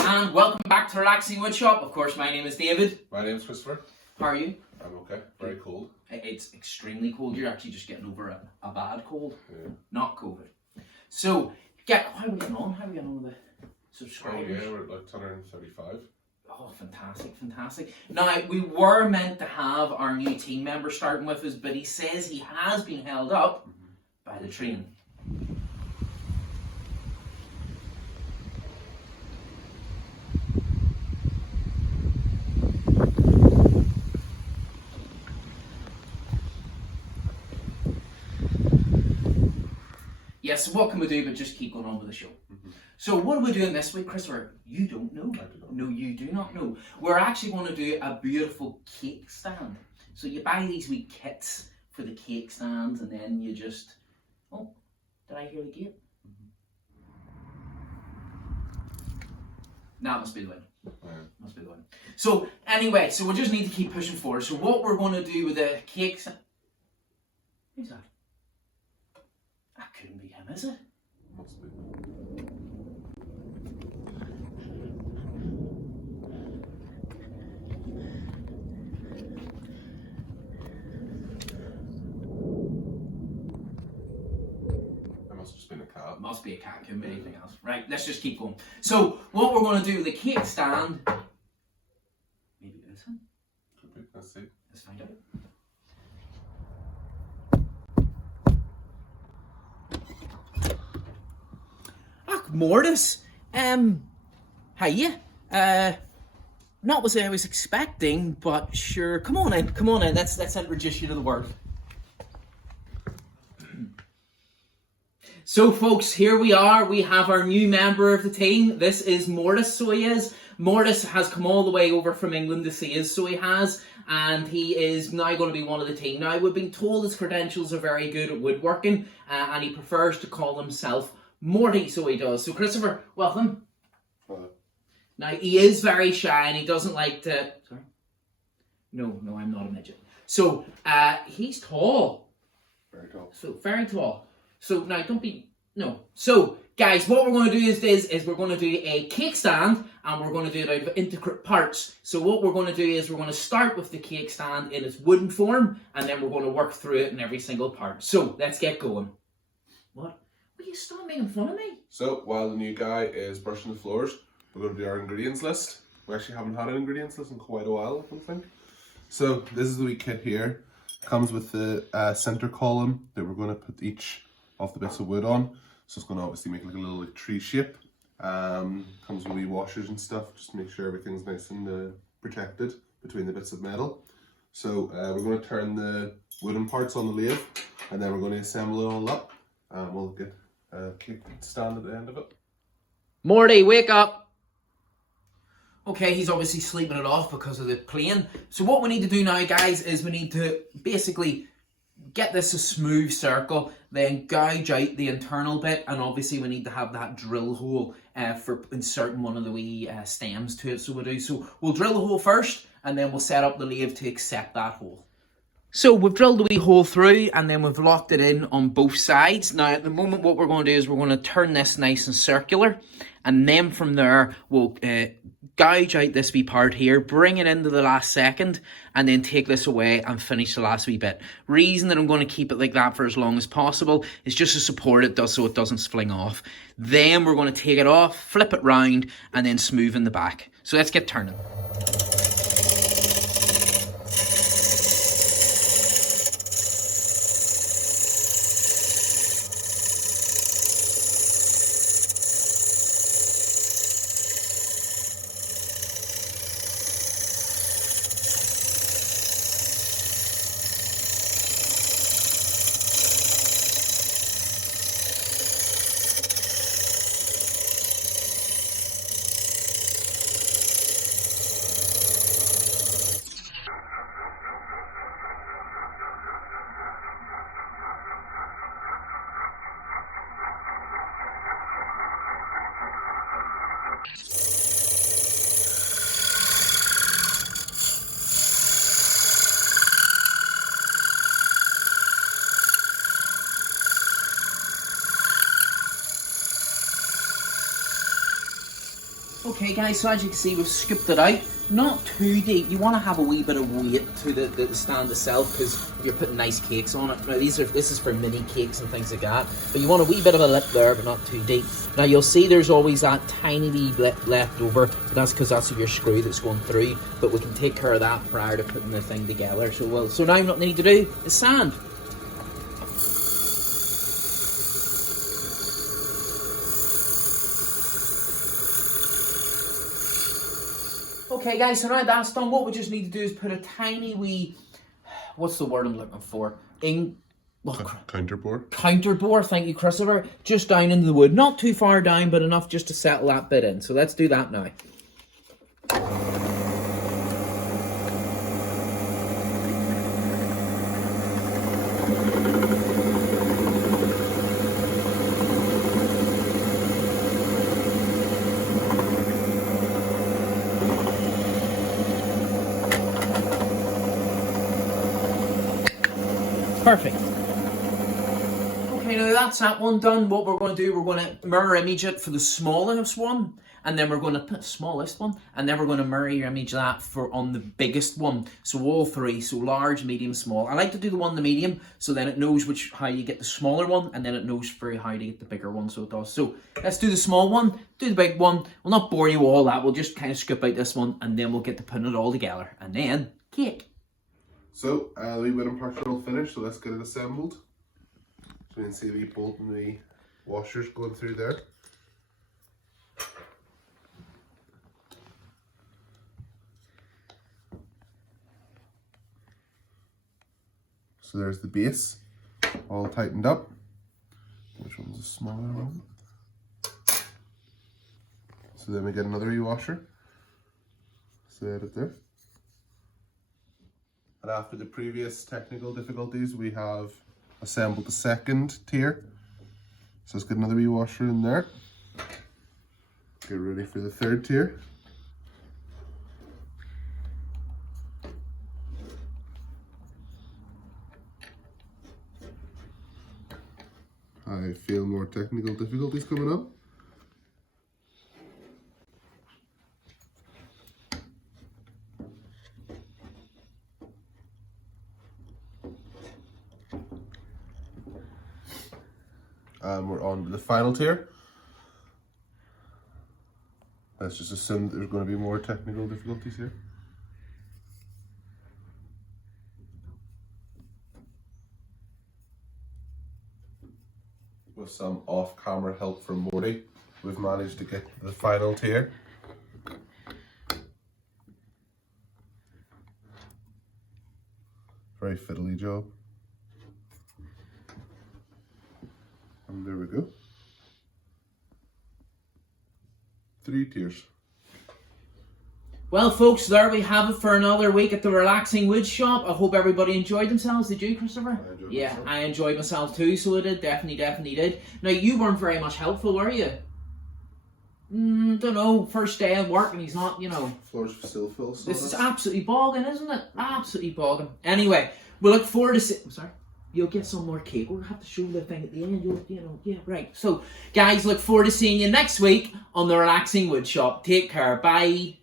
And welcome back to Relaxing Woodshop. Of course, my name is David. My name is Christopher. How are you? I'm okay. Very cold. It's extremely cold. You're actually just getting over a bad cold, not COVID. So, how are we getting on? How are we getting on with the subscribers? Oh yeah, we're at like 135. Oh, fantastic, fantastic. Now, we were meant to have our new team member starting with us, but he says he has been held up by the train. Yes, so what can we do but just keep going on with the show? So what are we doing this week, Christopher? You don't know. I do not. No, you do not know. We're actually going to do a beautiful cake stand. So you buy these wee kits for the cake stands and then you just... Oh, did I hear the gate? That must be the wind. Must be the wind. So anyway, so we just need to keep pushing forward. So what we're going to do with the cake stand... Who's that? That couldn't be him, is it? Must be. That must have just been a cat. Must be a cat, couldn't be anything else. Right, let's just keep going. So, what we're going to do with the cake stand... Maybe it is him? Could be. Let's see. Let's find out. Mortis, hiya. Not what I was expecting, but sure. Come on in. Let's introduce you to the world. So, folks, here we are. We have our new member of the team. This is Mortis. So he is. Mortis has come all the way over from England to see us. So he has, and he is now going to be one of the team. Now, we've been told his credentials are very good at woodworking, and he prefers to call himself Morty, so he does. So Christopher, welcome. Hello. Now, he is very shy and he doesn't like to... Sorry? No, I'm not a midget. So, he's tall. Very tall. So, very tall. So, now, don't be... No. So, guys, what we're going to do is we're going to do a cake stand and we're going to do it out of intricate parts. So, what we're going to do is we're going to start with the cake stand in its wooden form and then we're going to work through it in every single part. So, let's get going. What? Will you stop making fun of me? So, while the new guy is brushing the floors, we're going to do our ingredients list. We actually haven't had an ingredients list in quite a while, I don't think. So, this is the wee kit here. Comes with the center column that we're going to put each of the bits of wood on. So, it's going to obviously make like a little tree shape. Comes with wee washers and stuff, just to make sure everything's nice and protected between the bits of metal. So, we're going to turn the wooden parts on the lathe, and then we're going to assemble it all up. And we'll get a cake stand at the end of it. Morty, wake up! Okay, he's obviously sleeping it off because of the plane. So what we need to do now, guys, is we need to basically get this a smooth circle, then gouge out the internal bit, and obviously we need to have that drill hole for inserting one of the wee stems to it. So we'll drill the hole first, and then we'll set up the lathe to accept that hole. So we've drilled the wee hole through and then we've locked it in on both sides. Now at the moment what we're going to do is we're going to turn this nice and circular, and then from there we'll gouge out this wee part here, bring it into the last second, and then take this away and finish the last wee bit. Reason that I'm going to keep it like that for as long as possible is just to support it so it doesn't fling off. Then we're going to take it off, flip it round, and then smooth in the back. So let's get turning. Okay guys, so as you can see, we've scooped it out. Not too deep. You want to have a wee bit of weight to the stand itself, because you're putting nice cakes on it. Now this is for mini cakes and things like that. But you want a wee bit of a lip there, but not too deep. Now you'll see there's always that tiny wee lip left over. But that's because that's your screw that's going through. But we can take care of that prior to putting the thing together. So now what we need to do is sand. Okay guys, so now that's done, what we just need to do is put a tiny wee, what's the word I'm looking for? Counterbore. Counterbore, thank you Christopher. Just down into the wood. Not too far down, but enough just to settle that bit in. So let's do that now. Perfect. Okay, now that's that one done. What we're going to do, we're going to mirror image it for the smallest one, and then we're going to put smallest one, and then we're going to mirror image that for on the biggest one. So all three, so large, medium, small. I like to do the one the medium, so then it knows how you get the smaller one, and then it knows for how to get the bigger one. So it does. So let's do the small one, do the big one. We'll not bore you all that. We'll just kind of scoop out this one, and then we'll get to putting it all together, and then cake. So, the wee wooden parts are all finished, so let's get it assembled. So you can see the bolt and the washers going through there. So there's the base, all tightened up. Which one's the smaller one? So then we get another wee washer. Set it there. And after the previous technical difficulties, we have assembled the second tier. So let's get another wee washer in there. Get ready for the third tier. I feel more technical difficulties coming up. We're on to the final tier. Let's just assume that there's going to be more technical difficulties here. With some off-camera help from Morty, we've managed to get to the final tier. Very fiddly job. And there we go. 3 tiers. Well, folks, there we have it for another week at the Relaxing Wood Shop. I hope everybody enjoyed themselves. Did you, Christopher? I enjoyed yeah, myself. I enjoyed myself too, so I did. Definitely did. Now, you weren't very much helpful, were you? Don't know. First day of work and he's not, you know. Floors still full. This is absolutely bogging, isn't it? Absolutely bogging. Anyway, we look forward to seeing. Sorry. You'll get some more cake. We'll have to show the thing at the end. Yeah, right. So, guys, look forward to seeing you next week on the Relaxing Wood Shop. Take care. Bye.